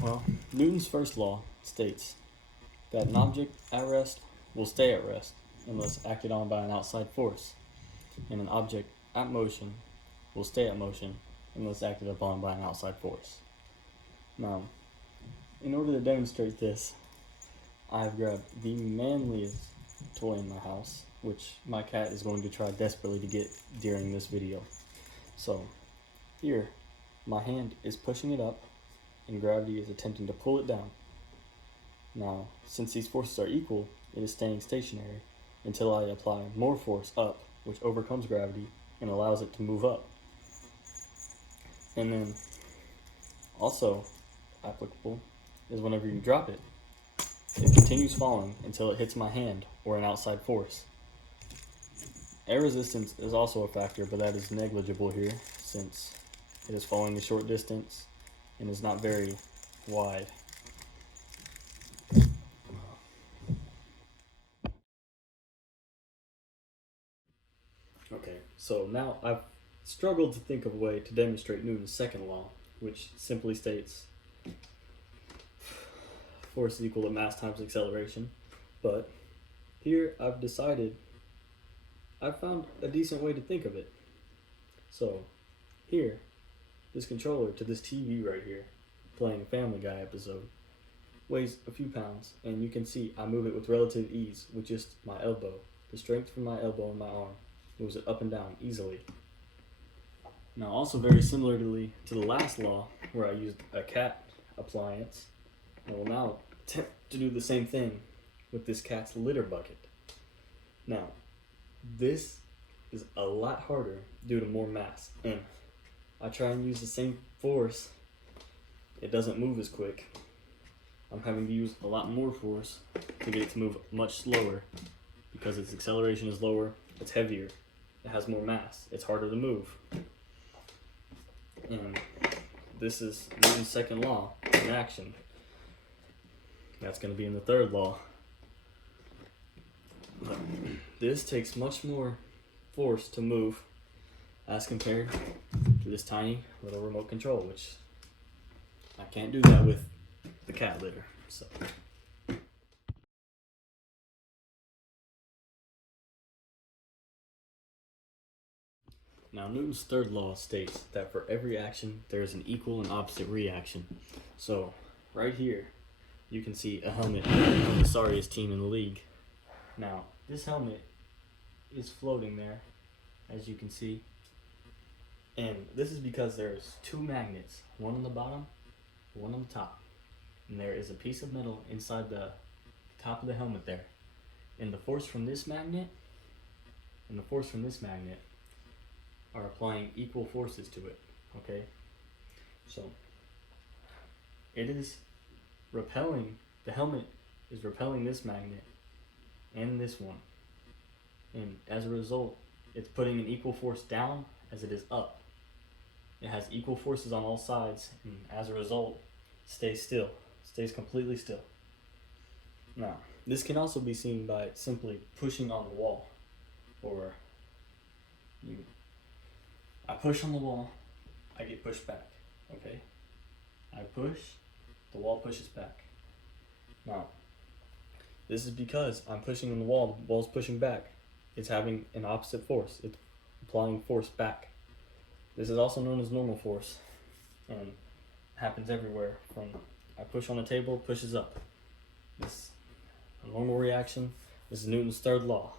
Well, Newton's first law states that an object at rest will stay at rest unless acted on by an outside force, and an object at motion will stay at motion unless acted upon by an outside force. Now, in order to demonstrate this, I've grabbed the manliest toy in my house, which my cat is going to try desperately to get during this video. So, here, my hand is pushing it up, and gravity is attempting to pull it down. Now, since these forces are equal, it is staying stationary until I apply more force up, which overcomes gravity and allows it to move up. And then, also applicable is whenever you drop it, it continues falling until it hits my hand or an outside force. Air resistance is also a factor, but that is negligible here since it is falling a short distance and is not very wide. Okay, so now I've struggled to think of a way to demonstrate Newton's second law, which simply states force is equal to mass times acceleration. But here I've found a decent way to think of it. So here, this controller to this TV right here, playing a Family Guy episode, weighs a few pounds, and you can see I move it with relative ease with just my elbow. The strength from my elbow and my arm moves it up and down easily. Now, also very similarly to the last law, where I used a cat appliance, I will now attempt to do the same thing with this cat's litter bucket. Now, this is a lot harder due to more mass, and I try and use the same force, it doesn't move as quick. I'm having to use a lot more force to get it to move much slower because its acceleration is lower, it's heavier, it has more mass, it's harder to move. And this is Newton's second law in action. That's going to be in the third law. But this takes much more force to move as compared to this tiny little remote control, which I can't do that with the cat litter. So now Newton's third law states that for every action there is an equal and opposite reaction. So right here you can see a helmet of the sorriest team in the league. Now this helmet is floating there, as you can see, and this is because there's two magnets, one on the bottom, one on the top, and there is a piece of metal inside the top of the helmet there, and the force from this magnet and the force from this magnet are applying equal forces to it. Okay, so it is repelling, the helmet is repelling this magnet and this one, and as a result it's putting an equal force down as it is up. It has equal forces on all sides, and as a result stays completely still. Now this can also be seen by simply pushing on the wall, or I push on the wall, I get pushed back. Okay, I push, the wall pushes back. Now this is because I'm pushing on the wall's pushing back. It's having an opposite force. It's applying force back. This is also known as normal force, and happens everywhere. From I push on a table, it pushes up. This a normal reaction. This is Newton's third law.